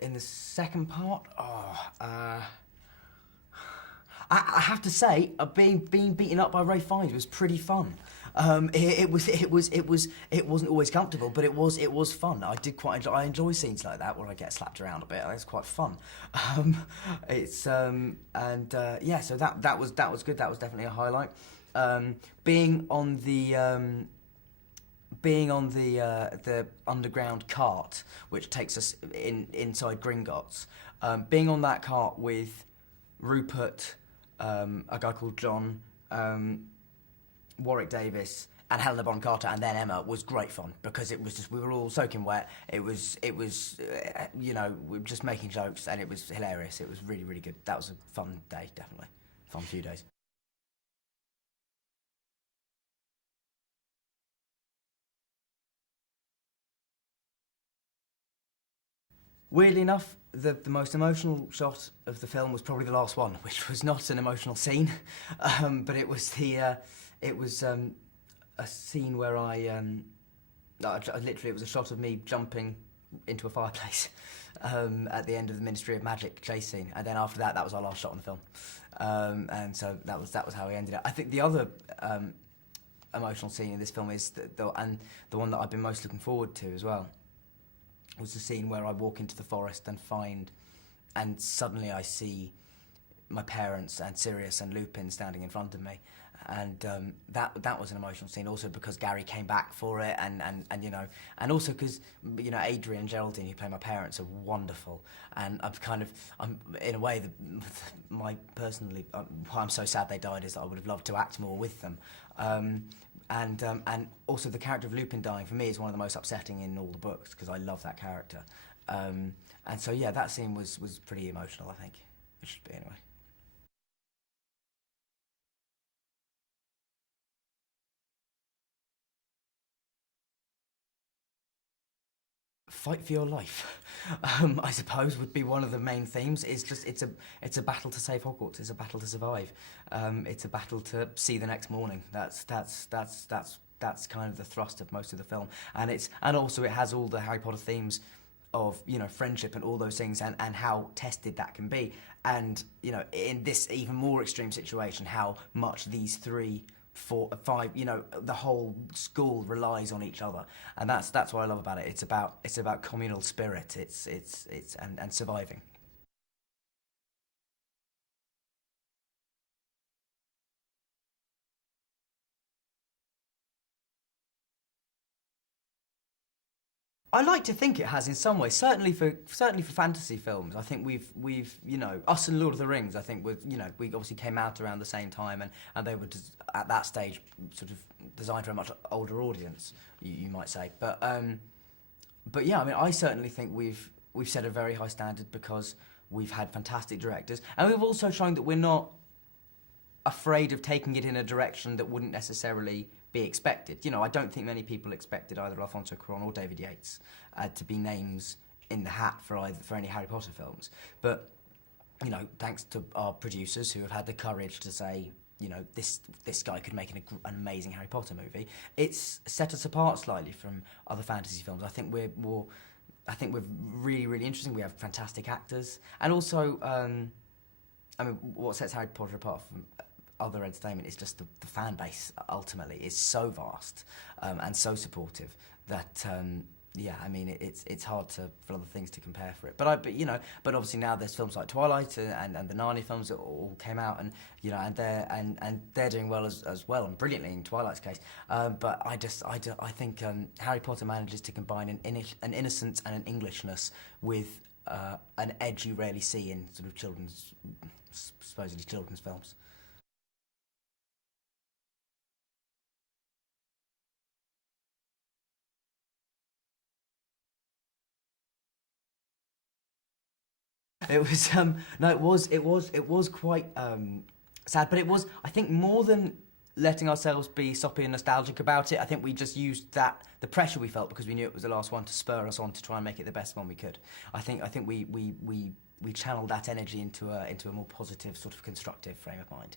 In the second part, I have to say, being beaten up by Ray Fiennes was pretty fun. It wasn't always comfortable, but it was fun. I enjoy scenes like that where I get slapped around a bit. It's quite fun. Yeah, so that was good. That was definitely a highlight. Being on the underground cart, which takes us inside Gringotts, being on that cart with Rupert, a guy called John, Warwick Davis, and Helena Bonham Carter, and then Emma was great fun because it was just, we were all soaking wet. It was you know, we were just making jokes, and it was hilarious. It was really, really good. That was a fun day, definitely. Fun few days. Weirdly enough, the most emotional shot of the film was probably the last one, which was not an emotional scene, but it was a scene where literally, it was a shot of me jumping into a fireplace at the end of the Ministry of Magic chase scene, and then after that, that was our last shot on the film, and so that was how we ended it. I think the other emotional scene in this film is the one that I've been most looking forward to as well, was the scene where I walk into the forest and suddenly I see my parents and Sirius and Lupin standing in front of me, and that was an emotional scene also because Gary came back for it, and you know, and also because, you know, Adrian and Geraldine, who play my parents, are wonderful, and I'm in a way, personally, why I'm so sad they died is that I would have loved to act more with them. And also the character of Lupin dying for me is one of the most upsetting in all the books because I love that character. And so yeah, that scene was pretty emotional, I think. It should be anyway. Fight for your life, I suppose, would be one of the main themes. It's a battle to save Hogwarts. It's a battle to survive. It's a battle to see the next morning. That's kind of the thrust of most of the film, and also it has all the Harry Potter themes of, you know, friendship and all those things, and how tested that can be, and, you know, in this even more extreme situation, how much these three, four, five, you know, the whole school relies on each other, and that's what I love about it. It's about communal spirit. And surviving. I like to think it has in some ways. Certainly for fantasy films, I think we've you know, us and Lord of the Rings. I think you know, we obviously came out around the same time, and they were at that stage sort of designed for a much older audience, you might say. But yeah, I mean, I certainly think we've set a very high standard because we've had fantastic directors, and we've also shown that we're not afraid of taking it in a direction that wouldn't necessarily be expected. You know, I don't think many people expected either Alfonso Cuarón or David Yates to be names in the hat for any Harry Potter films. But, you know, thanks to our producers who have had the courage to say, you know, this guy could make an amazing Harry Potter movie, it's set us apart slightly from other fantasy films. I think we're really, really interesting. We have fantastic actors, and also, I mean, what sets Harry Potter apart from other entertainment is just the fan base. Ultimately, is so vast and so supportive that yeah, I mean, it's hard for other things to compare for it. But you know, but obviously now there's films like Twilight and the Narnia films that all came out, and you know, and they're doing well as well, and brilliantly in Twilight's case. But I think Harry Potter manages to combine an innocence and an Englishness with an edge you rarely see in sort of supposedly children's films. It was no, it was quite sad, but it was, I think, more than letting ourselves be soppy and nostalgic about it. I think we just used the pressure we felt because we knew it was the last one to spur us on to try and make it the best one we could. I think we channeled that energy into a more positive, sort of constructive frame of mind.